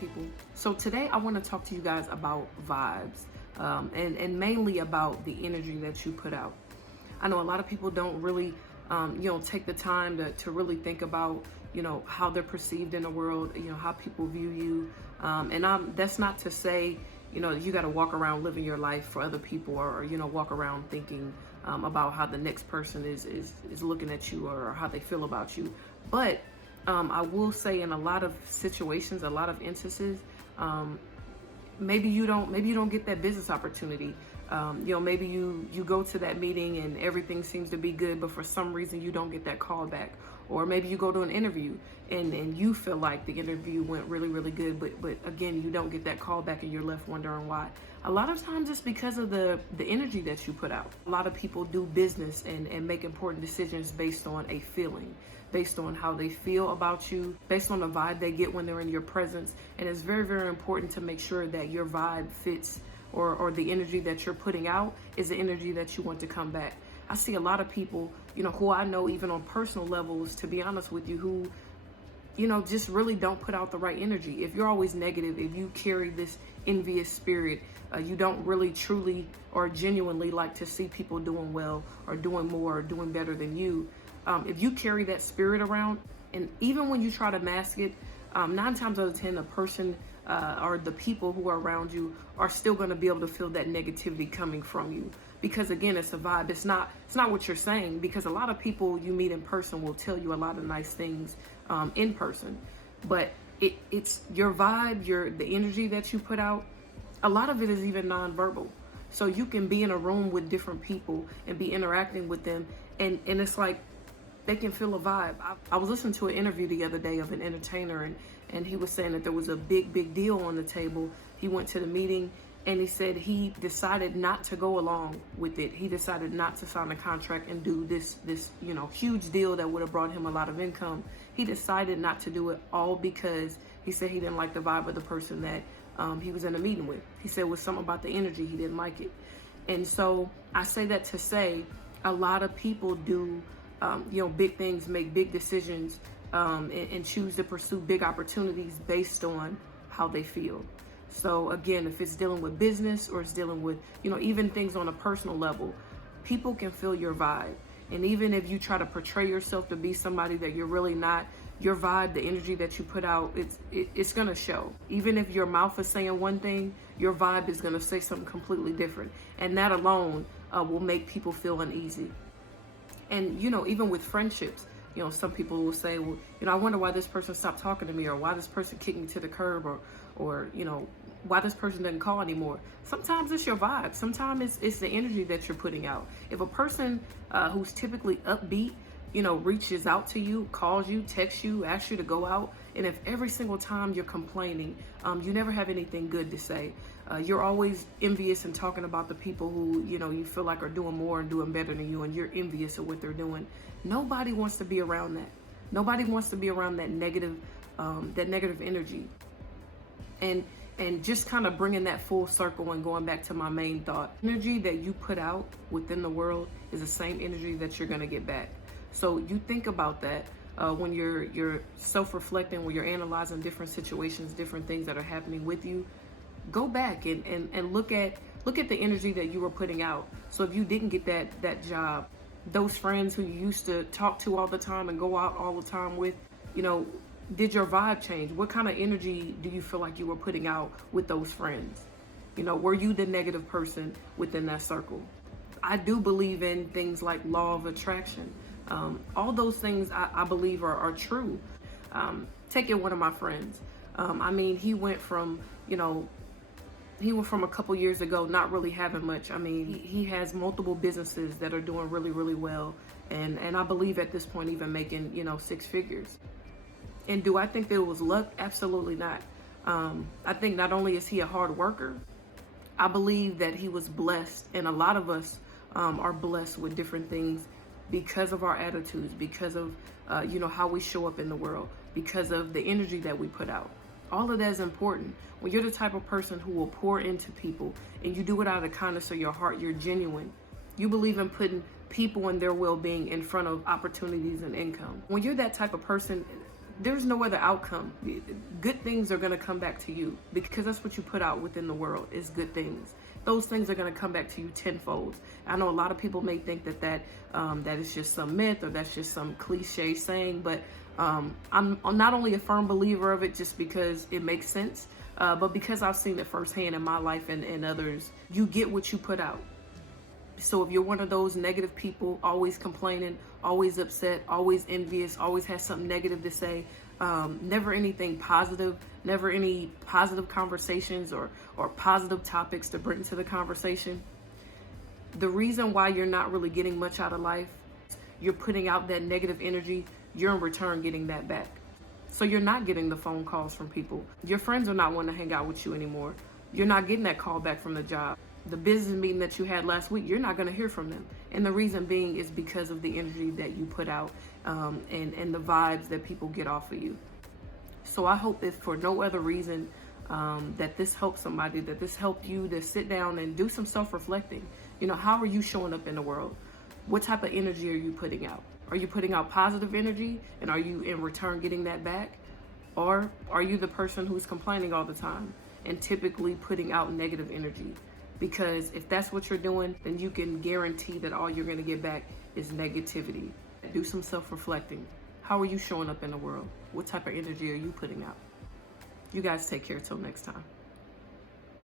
people. So today I want to talk to you guys about vibes, and mainly about the energy that you put out. I know a lot of people don't really, take the time to really think about, how they're perceived in the world, how people view you. That's not to say, you got to walk around living your life for other people, or walk around thinking about how the next person is looking at you, or how they feel about you. But I will say, in a lot of situations, a lot of instances, maybe you don't get that business opportunity. Maybe you go to that meeting and everything seems to be good, but for some reason you don't get that call back. Or maybe you go to an interview and you feel like the interview went really, really good, but again, you don't get that call back and you're left wondering why. A lot of times it's because of the energy that you put out. A lot of people do business and make important decisions based on a feeling, based on how they feel about you, based on the vibe they get when they're in your presence. And it's very, very important to make sure that your vibe fits, or the energy that you're putting out is the energy that you want to come back. I see a lot of people, who I know even on personal levels, to be honest with you, who, just really don't put out the right energy. If you're always negative, if you carry this envious spirit, you don't really truly or genuinely like to see people doing well or doing more or doing better than you. If you carry that spirit around, and even when you try to mask it, 9 times out of 10, a person or the people who are around you are still going to be able to feel that negativity coming from you. Because again, it's a vibe. It's not what you're saying, because a lot of people you meet in person will tell you a lot of nice things in person, but it's your vibe, the energy that you put out. A lot of it is even nonverbal. So you can be in a room with different people and be interacting with them, and it's like they can feel a vibe. I was listening to an interview the other day of an entertainer, and he was saying that there was a big deal on the table. He went to the meeting and he said he decided not to go along with it. He decided not to sign a contract and do this huge deal that would have brought him a lot of income. He decided not to do it, all because he said he didn't like the vibe of the person that he was in a meeting with. He said it was something about the energy, he didn't like it. And so I say that to say, a lot of people do big things, make big decisions, and choose to pursue big opportunities based on how they feel. So again, if it's dealing with business, or it's dealing with, even things on a personal level, people can feel your vibe. And even if you try to portray yourself to be somebody that you're really not, your vibe, the energy that you put out, it's going to show. Even if your mouth is saying one thing, your vibe is going to say something completely different. And that alone will make people feel uneasy. And, even with friendships, some people will say, well, I wonder why this person stopped talking to me, or why this person kicked me to the curb, or why this person doesn't call anymore. Sometimes it's your vibe. Sometimes it's the energy that you're putting out. If a person who's typically upbeat, reaches out to you, calls you, texts you, asks you to go out, and if every single time you're complaining, you never have anything good to say, you're always envious and talking about the people who, you feel like are doing more and doing better than you, and you're envious of what they're doing. Nobody wants to be around that. Nobody wants to be around that negative energy. And just kind of bringing that full circle and going back to my main thought, energy that you put out within the world is the same energy that you're going to get back. So you think about that when you're self-reflecting, when you're analyzing different situations, different things that are happening with you. Go back and look at the energy that you were putting out. So if you didn't get that job, those friends who you used to talk to all the time and go out all the time with, did your vibe change? What kind of energy do you feel like you were putting out with those friends? Were you the negative person within that circle? I do believe in things like law of attraction. All those things I believe are true. Take it, one of my friends. He went from a couple years ago not really having much. He has multiple businesses that are doing really, really well. And I believe at this point even making, 6 figures. And do I think that it was luck? Absolutely not. I think not only is he a hard worker, I believe that he was blessed. And a lot of us are blessed with different things because of our attitudes, because of, how we show up in the world, because of the energy that we put out. All of that is important. When you're the type of person who will pour into people and you do it out of the kindness of your heart, you're genuine. You believe in putting people and their well-being in front of opportunities and income. When you're that type of person, there's no other outcome. Good things are going to come back to you because that's what you put out within the world is good things. Those things are going to come back to you tenfold. I know a lot of people may think that is just some myth or that's just some cliche saying, but I'm not only a firm believer of it just because it makes sense, but because I've seen it firsthand in my life and others. You get what you put out. So if you're one of those negative people, always complaining, always upset, always envious, always has something negative to say, never anything positive, never any positive conversations or positive topics to bring to the conversation, the reason why you're not really getting much out of life, you're putting out that negative energy, you're in return getting that back. So you're not getting the phone calls from people. Your friends are not wanting to hang out with you anymore. You're not getting that call back from the job. The business meeting that you had last week, you're not going to hear from them. And the reason being is because of the energy that you put out and the vibes that people get off of you. So I hope if for no other reason that this helps somebody, that this helped you to sit down and do some self-reflecting. You know, how are you showing up in the world? What type of energy are you putting out? Are you putting out positive energy and are you in return getting that back? Or are you the person who's complaining all the time and typically putting out negative energy? Because if that's what you're doing, then you can guarantee that all you're going to get back is negativity. Do some self-reflecting. How are you showing up in the world? What type of energy are you putting out? You guys take care till next time.